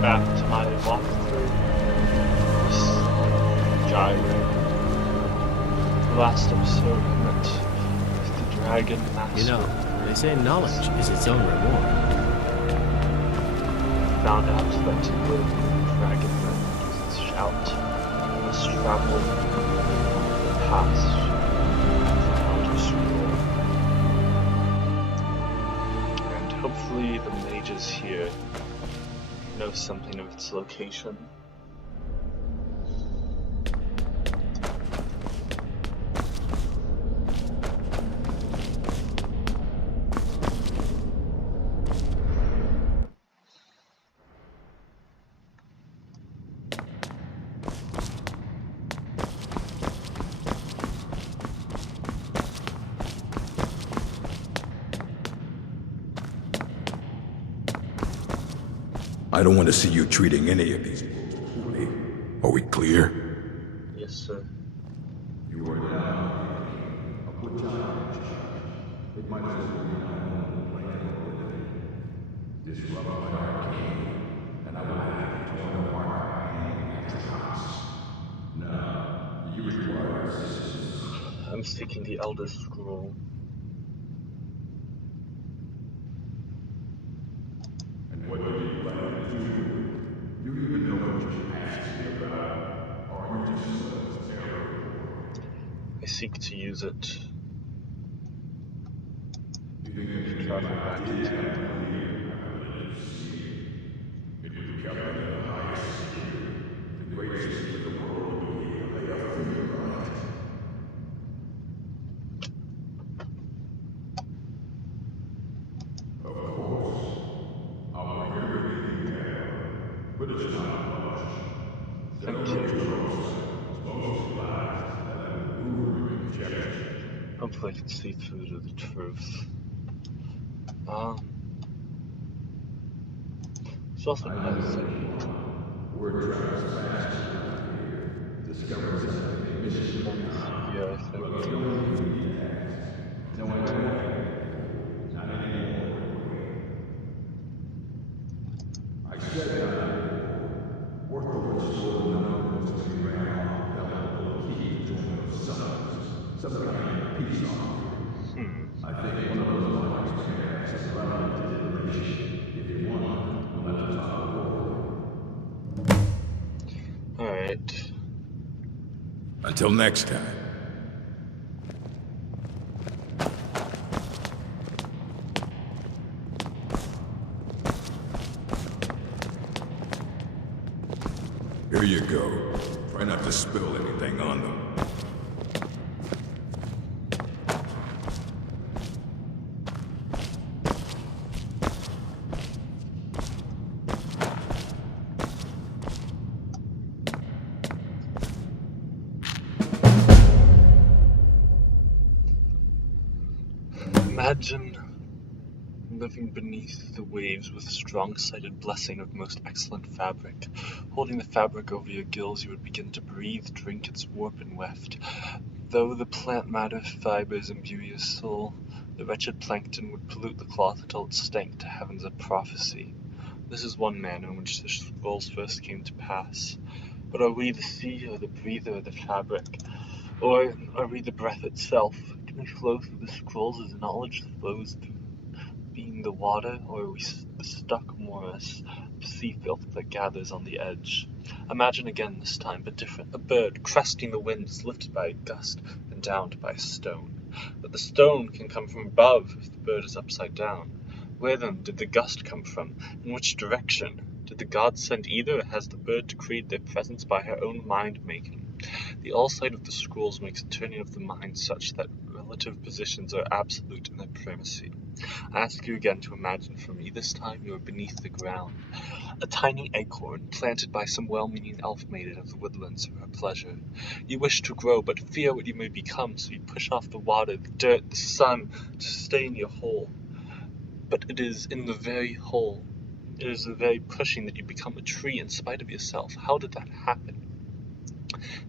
back to my walkthrough. Skyrim. The last episode I met with the Dragon Master. You know, they say knowledge is its own reward. Found out that the dragon wind was its shout. Must travel past the Elder Scroll. And hopefully the mages here know something of its location. I don't want to see you treating any of these people poorly. Are we clear? Yes, sir. You are now a good time. It might as well be my own plan. Disrupt my arcane, and I will have you torn apart by hanging at your house. Now, you require assistance. I'm seeking the Elder Scroll. And what do you plan to do? You even know what you're asking me about? Or are you just so terrible? I seek to use it. You think that you Travel back in time. It would be kept under the highest security. The greatest secret in the world would be a lay up for your right. Of course. I'll bring everything you have, but it's not much. Thank you. Hopefully I can see through to the truth. There's also another thing. We're travels fast here. Discover something mission. Yeah, I think. No one not anymore. I said not anymore. Ortho restored the numbers when we ran off without a little key to join those summons. Some kind of peace offering. I think one of those lines may have some relevant information. If you want, we'll let them talk over. Alright. Until next time. Here you go. Try not to spill anything on them. Imagine living beneath the waves with strong-sighted blessing of most excellent fabric. Holding the fabric over your gills, you would begin to breathe, drink its warp and weft. Though the plant matter fibers imbue your soul, the wretched plankton would pollute the cloth until it stank to heavens of prophecy. This is one manner in which the scrolls first came to pass. But are we the sea, or the breather of the fabric? Or are we the breath itself? Can we flow through the scrolls as knowledge flows through being the water, or are we the stuck morass of sea filth that gathers on the edge? Imagine again this time, but different. A bird cresting the wind is lifted by a gust and downed by a stone. But the stone can come from above if the bird is upside down. Where then did the gust come from? In which direction? Did the gods send either, or has the bird decreed their presence by her own mind-making? The all-sight of the scrolls makes a turning of the mind such that relative positions are absolute in their primacy. I ask you again to imagine for me, this time you are beneath the ground. A tiny acorn, planted by some well-meaning elf maiden of the woodlands for her pleasure. You wish to grow, but fear what you may become, so you push off the water, the dirt, the sun, to stay in your hole. But it is in the very hole, it is the very pushing that you become a tree in spite of yourself. How did that happen?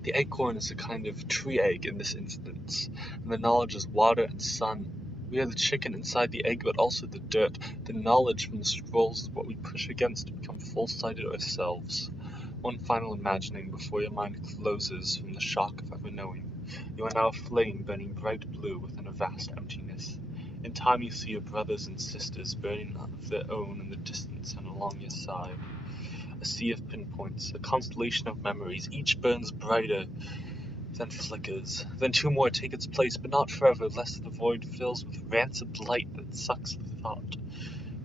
The acorn is a kind of tree egg in this instance, and the knowledge is water and sun We are the chicken inside the egg, but also the dirt. The knowledge from the scrolls is what we push against to become full-sighted ourselves. One final imagining before your mind closes from the shock of ever knowing. You are now a flame burning bright blue within a vast emptiness. In time you see your brothers and sisters burning of their own in the distance and along your side. A sea of pinpoints, a constellation of memories, each burns brighter, then flickers. Then two more take its place, but not forever, lest the void fills with rancid light that sucks the thought.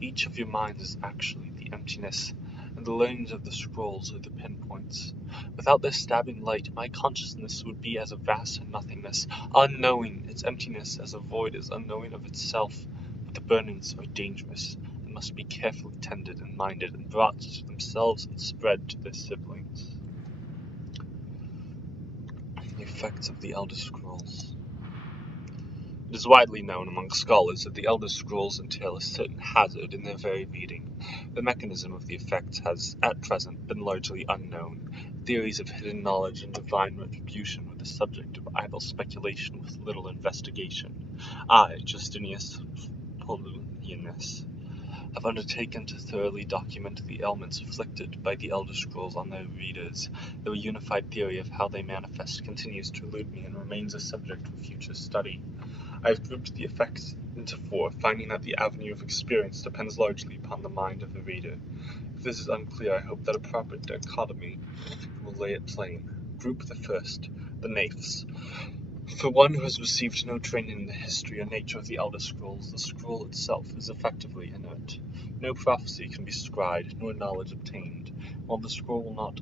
Each of your minds is actually the emptiness, and the learnings of the scrolls are the pinpoints. Without their stabbing light, my consciousness would be as a vast nothingness, unknowing. Its emptiness as a void is unknowing of itself. But the burnings are dangerous, and must be carefully tended and minded, and brought to themselves and spread to their siblings. The effects of the Elder Scrolls. It is widely known among scholars that the Elder Scrolls entail a certain hazard in their very reading. The mechanism of the effects has, at present, been largely unknown. Theories of hidden knowledge and divine retribution were the subject of idle speculation with little investigation. I, Justinius Polonius, have undertaken to thoroughly document the ailments afflicted by the Elder Scrolls on their readers, though a unified theory of how they manifest continues to elude me and remains a subject for future study. I have grouped the effects into four, finding that the avenue of experience depends largely upon the mind of the reader. If this is unclear, I hope that a proper dichotomy will lay it plain. Group the first, the naifs. For one who has received no training in the history or nature of the Elder Scrolls, the scroll itself is effectively inert. No prophecy can be scryed, nor knowledge obtained, while the scroll will not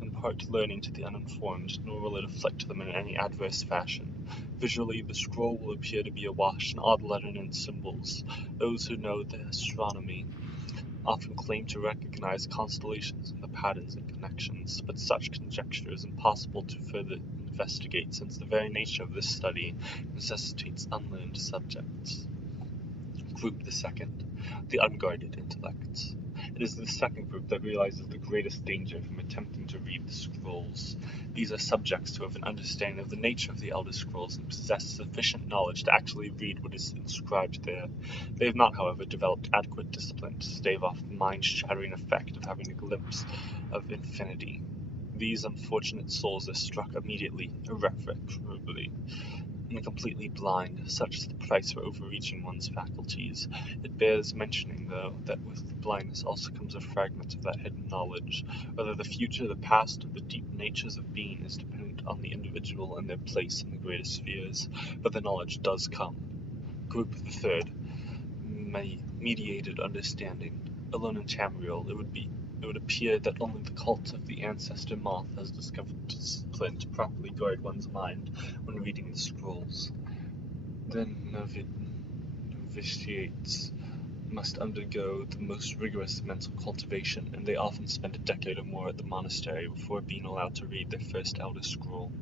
impart learning to the uninformed, nor will it afflict them in any adverse fashion. Visually, the scroll will appear to be awash in odd lettering and symbols. Those who know the astronomy often claim to recognize constellations in the patterns and connections, but such conjecture is impossible to further investigate, since the very nature of this study necessitates unlearned subjects. Group the second, the unguarded intellects. It is the second group that realizes the greatest danger from attempting to read the scrolls. These are subjects who have an understanding of the nature of the Elder Scrolls and possess sufficient knowledge to actually read what is inscribed there. They have not, however, developed adequate discipline to stave off the mind-shattering effect of having a glimpse of infinity. These unfortunate souls are struck immediately, irreparably, and completely blind. Such is the price for overreaching one's faculties. It bears mentioning, though, that with blindness also comes a fragment of that hidden knowledge. Whether the future, the past, or the deep natures of being is dependent on the individual and their place in the greater spheres, but the knowledge does come. Group the third, mediated understanding. Alone in Tamriel, it would appear that only the cult of the ancestor moth has discovered discipline to properly guard one's mind when reading the scrolls. Then novitiates must undergo the most rigorous mental cultivation, and they often spend a decade or more at the monastery before being allowed to read their first Elder Scroll.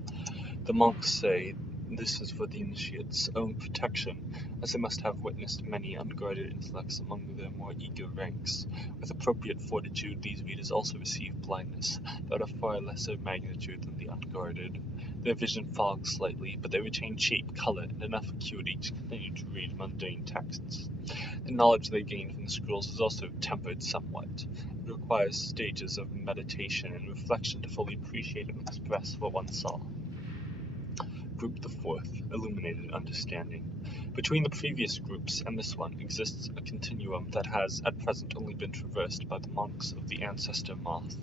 The monks say this is for the initiate's own protection, as they must have witnessed many unguarded intellects among their more eager ranks. With appropriate fortitude, these readers also receive blindness, but of far lesser magnitude than the unguarded. Their vision fogs slightly, but they retain shape, color, and enough acuity to continue to read mundane texts. The knowledge they gain from the scrolls is also tempered somewhat. It requires stages of meditation and reflection to fully appreciate and express what one saw. Group the fourth, illuminated understanding. Between the previous groups and this one exists a continuum that has, at present, only been traversed by the monks of the ancestor moth.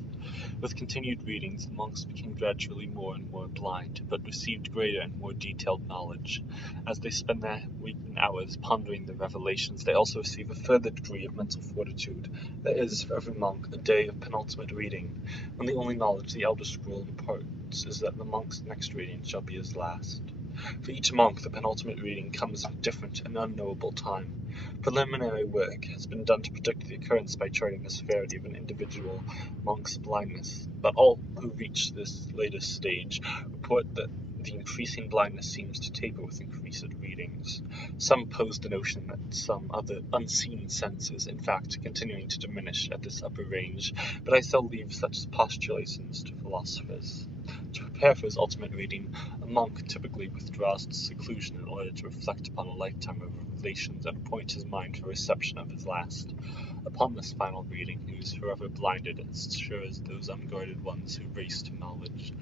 With continued readings, the monks became gradually more and more blind, but received greater and more detailed knowledge. As they spend their waking hours pondering the revelations, they also receive a further degree of mental fortitude. There is, for every monk, a day of penultimate reading, when the only knowledge the Elder Scroll imparts is that the monk's next reading shall be his last. For each monk, the penultimate reading comes at a different and unknowable time. Preliminary work has been done to predict the occurrence by charting the severity of an individual monk's blindness, but all who reach this latest stage report that the increasing blindness seems to taper with increased readings. Some pose the notion that some other unseen sense is, in fact, continuing to diminish at this upper range, but I still leave such postulations to philosophers. To prepare for his ultimate reading, a monk typically withdraws to seclusion in order to reflect upon a lifetime of revelations and appoint his mind for reception of his last. Upon this final reading, he was forever blinded, as sure as those unguarded ones who race to knowledge.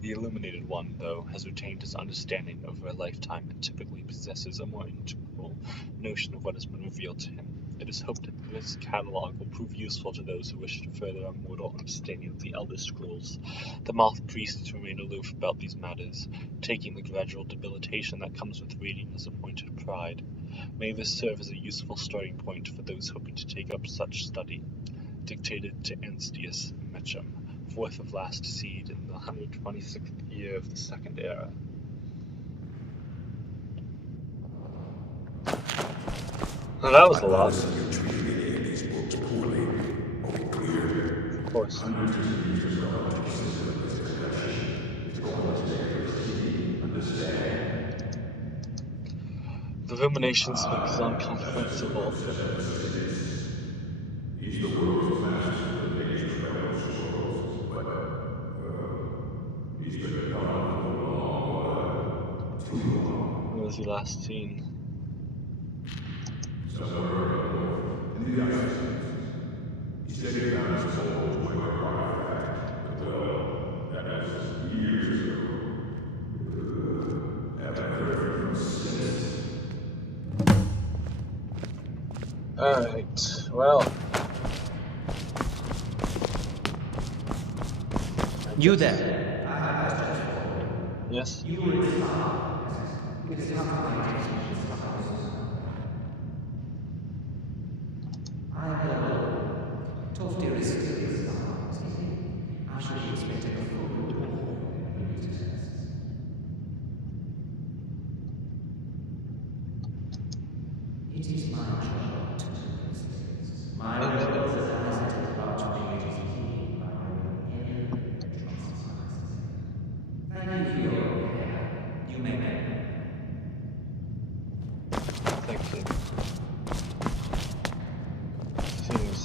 The illuminated one, though, has retained his understanding over a lifetime and typically possesses a more integral notion of what has been revealed to him. It is hoped that this catalogue will prove useful to those who wish to further a mortal understanding of the Elder Scrolls. The moth priests remain aloof about these matters, taking the gradual debilitation that comes with reading as a point of pride. May this serve as a useful starting point for those hoping to take up such study. Dictated to Anstius Mecham, fourth of last seed in the 126th year of the Second Era. Well, that was a lot. Of course. The ruminations make his incomprehensible. He's the world's master of the nature of Elder Scrolls, but, he's been gone for a long while. Too long. Where was he last seen? Somewhere up north, in the ice. He said he found his soul to a artifact. Well, that was years ago. Haven't heard from him since. Alright, well. You there? Yes? It is my job to do these things. My role as an Isaac is about to make it healing by every atrocity. Thank you for your care. You may go. Thank you. Seems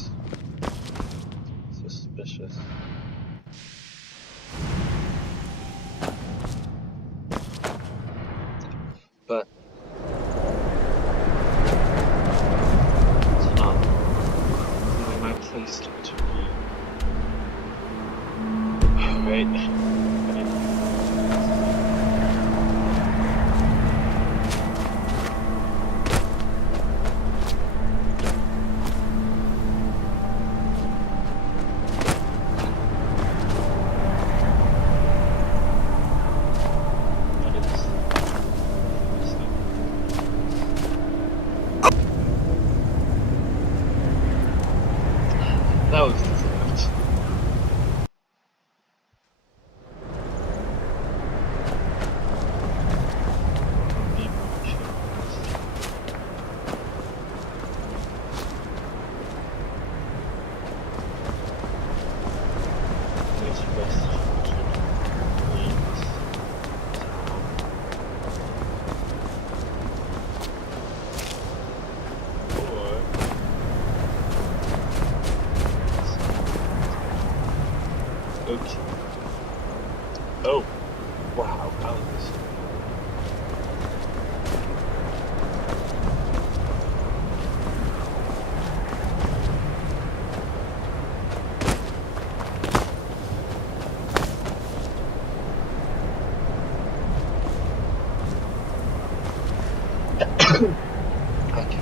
suspicious. But it's not really my place to be. Alright. That was different. Okay. Oh, wow, how is this? Okay.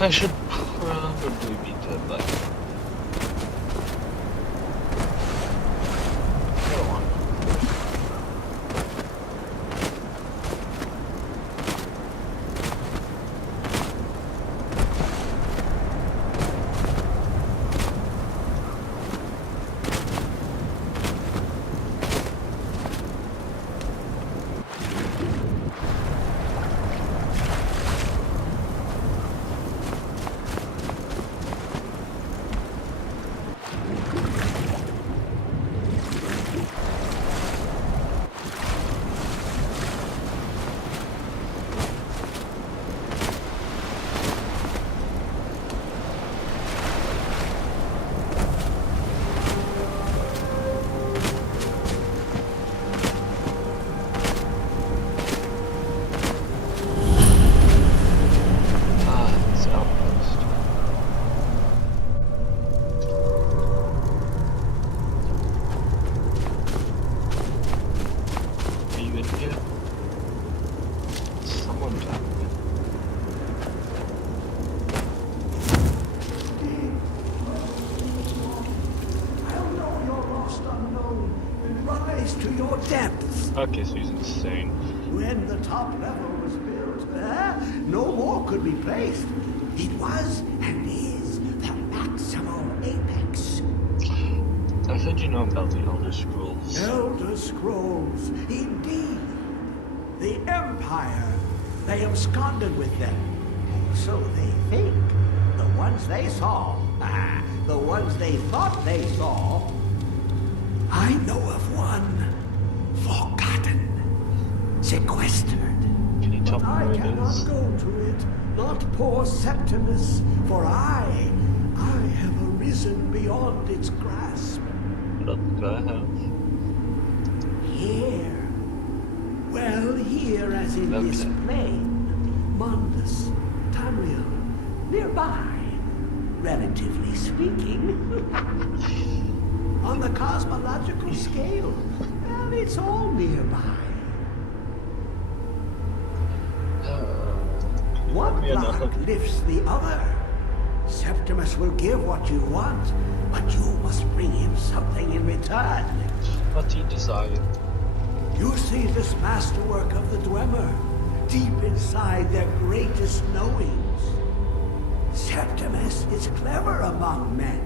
I should probably be dead by now. Go on. It's outpost. Are you in here? Someone down here. I'll know you're lost unknown and rise to your depths. Okay, so he's insane. When the top level was built, no more could be placed. It was and is the maximum apex. I heard you know about the Elder Scrolls. Elder Scrolls, indeed. The Empire, they absconded with them. So they think. The ones they saw, the ones they thought they saw. I know of one, forgotten, sequestered. Can you tell But me I where it cannot is? go to it, not poor Septimus, for I have arisen beyond its grasp. What do I have? Here. Well, here as in this Okay. plane. Mundus, Tamriel, nearby, relatively speaking. On the cosmological scale, well, it's all nearby. One me block another. lifts the other. Septimus will give what you want, but you must bring him something in return. What do you desire? You see this masterwork of the Dwemer, deep inside their greatest knowings. Septimus is clever among men,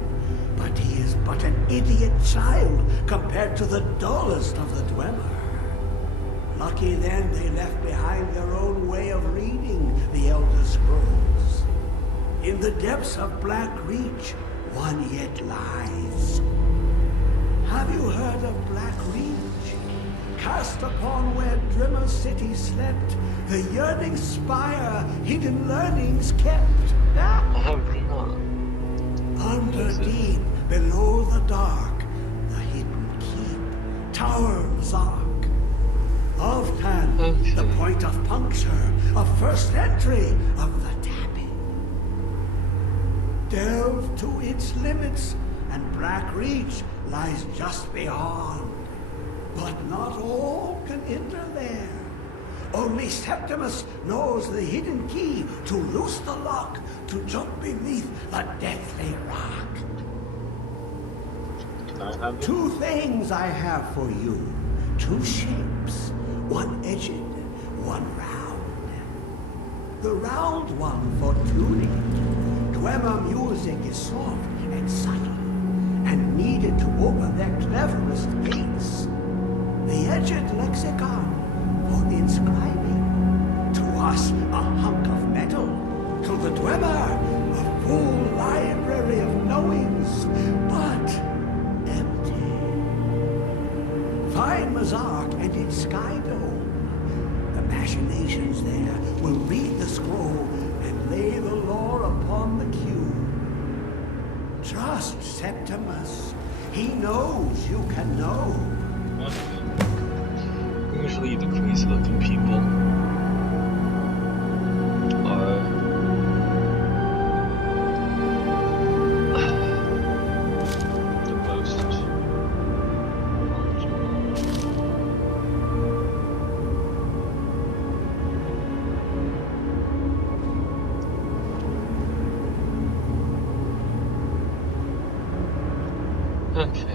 but he is but an idiot child compared to the dullest of the Dwemer. Lucky then they left behind their own way of reading the Elder Scrolls. In the depths of Black Reach, one yet lies. Have you heard of Black Reach? Cast upon where Drimmer City slept, the yearning spire, hidden learnings kept. I have not. Under deep, below the dark, the hidden keep, Tower Zark. Of Tan, Okay. the point of puncture, of first entry of the tapping. Delve to its limits, and Black Reach lies just beyond. But not all can enter there. Only Septimus knows the hidden key to loose the lock, to jump beneath the deathly rock. Can I have it? Two things I have for you. Two shapes. One edged, one round. The round one for tuning. Dwemer music is soft and subtle, and needed to open their cleverest gates. The edged lexicon for inscribing. To us, a hunk of metal. To the Dwemer, a full library of knowings, but empty. Find Mazark and its sky dome. The machinations there will read the scroll and lay the lore upon the cube. Trust Septimus. He knows you can know. Usually the crazy looking people are the most knowledgeable. Okay.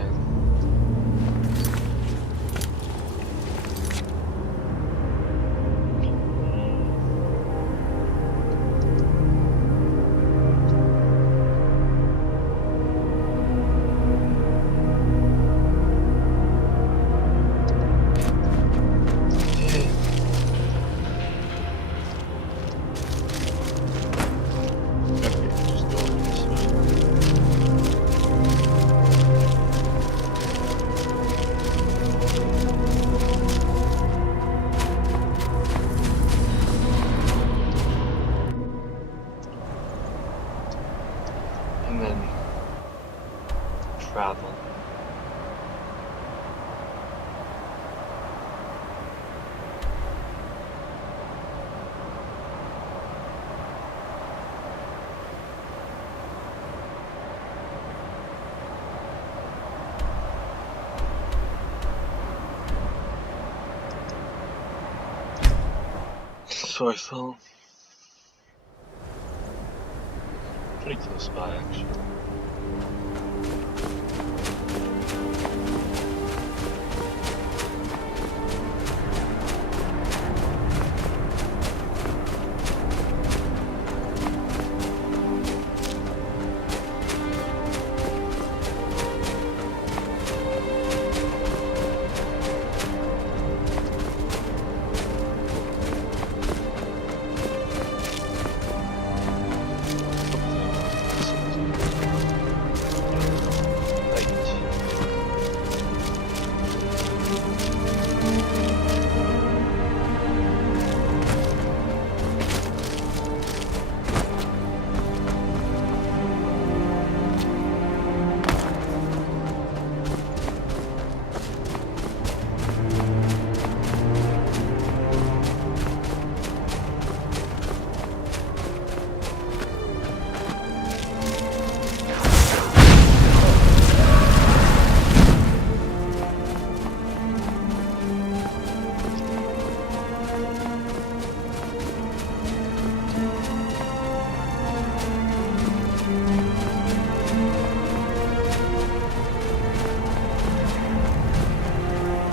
And then travel. So I felt pretty close by, actually.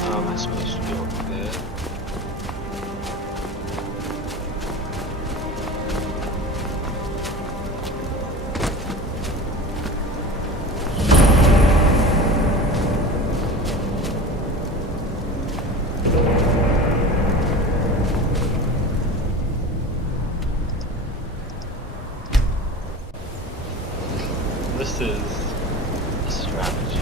How am I supposed to go up there? This is a strategy.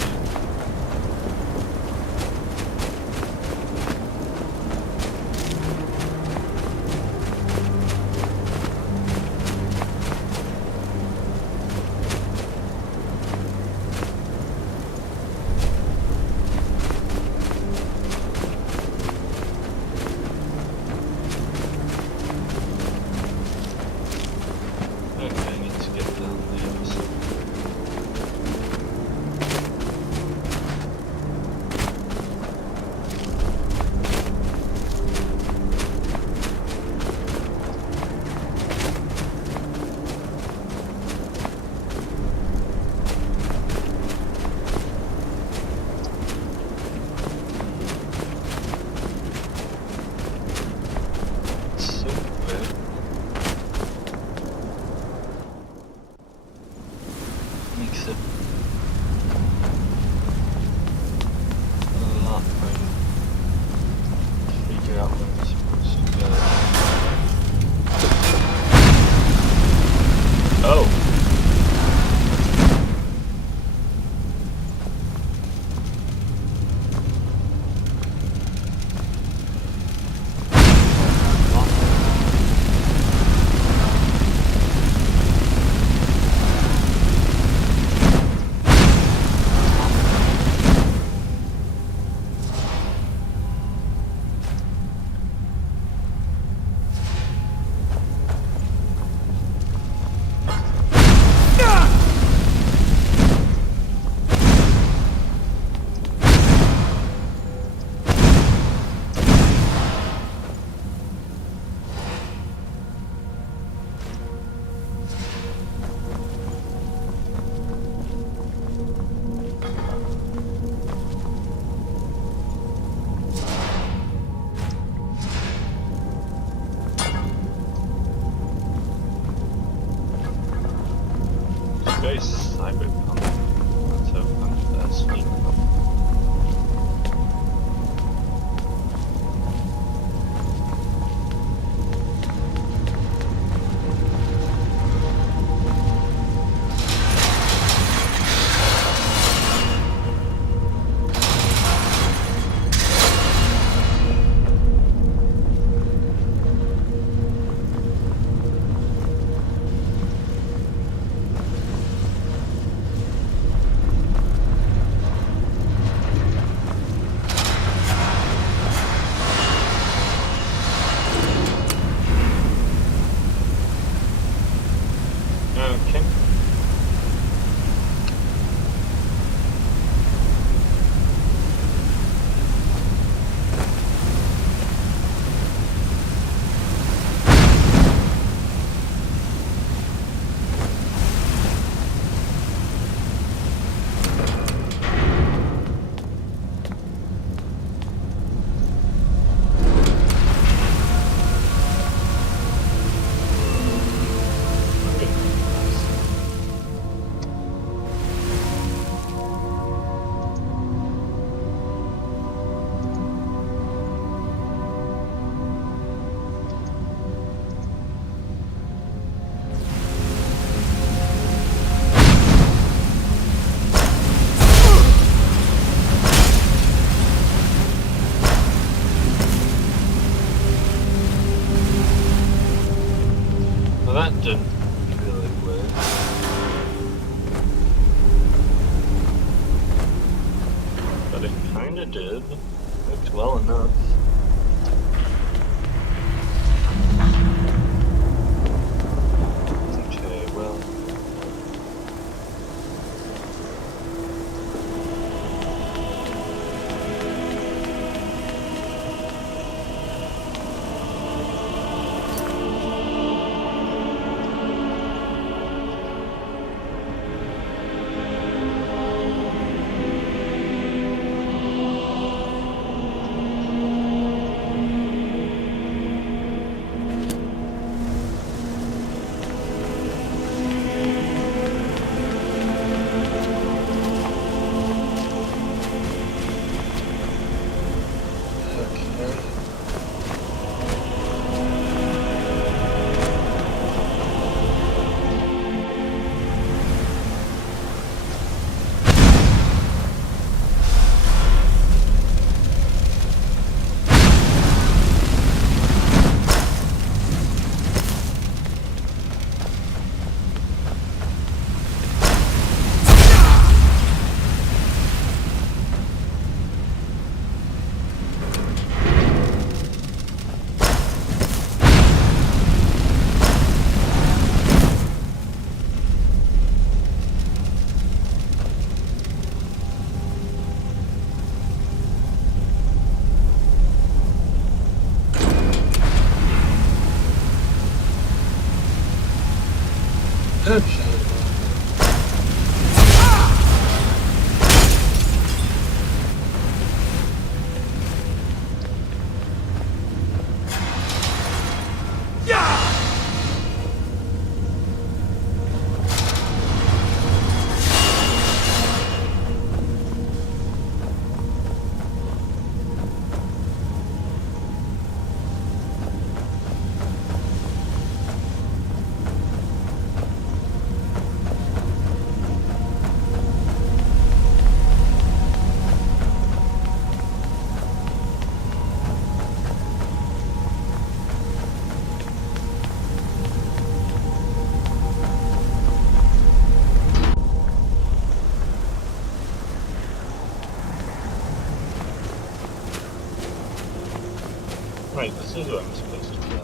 Okay, I need to get down there. So. So weird. Makes it a lot harder to figure out where I'm supposed to go. Oh! Very cyberpunk. That's how fantastic. Okay. Well, that didn't really work. But it kinda did. Worked well enough. Okay, well. Okay. Right, this is what I'm supposed to do.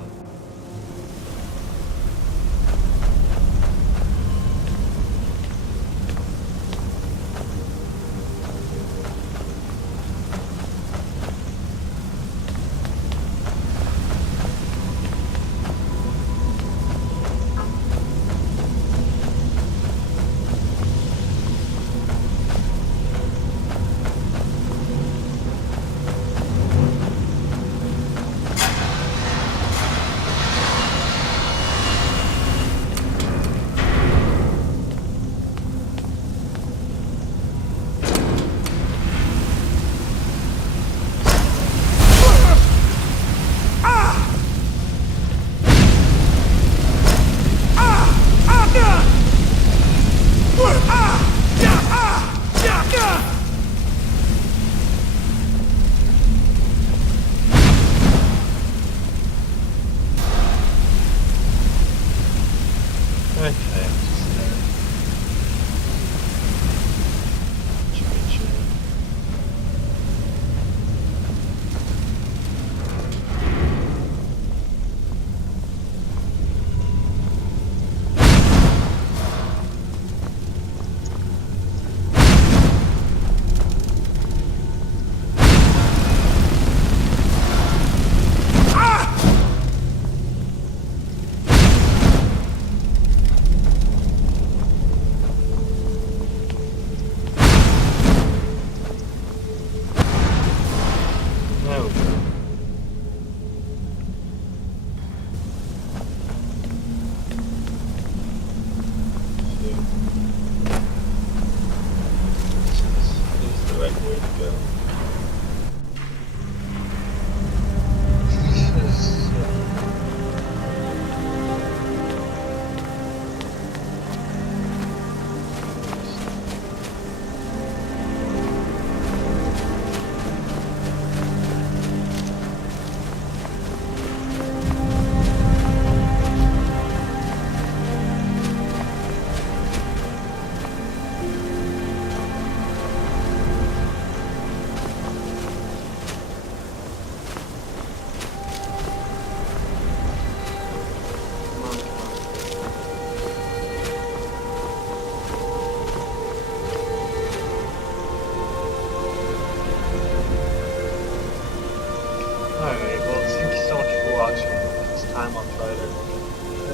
time on Friday.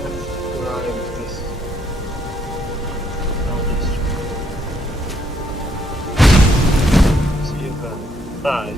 Let's grind this eldest. See you then. Bye.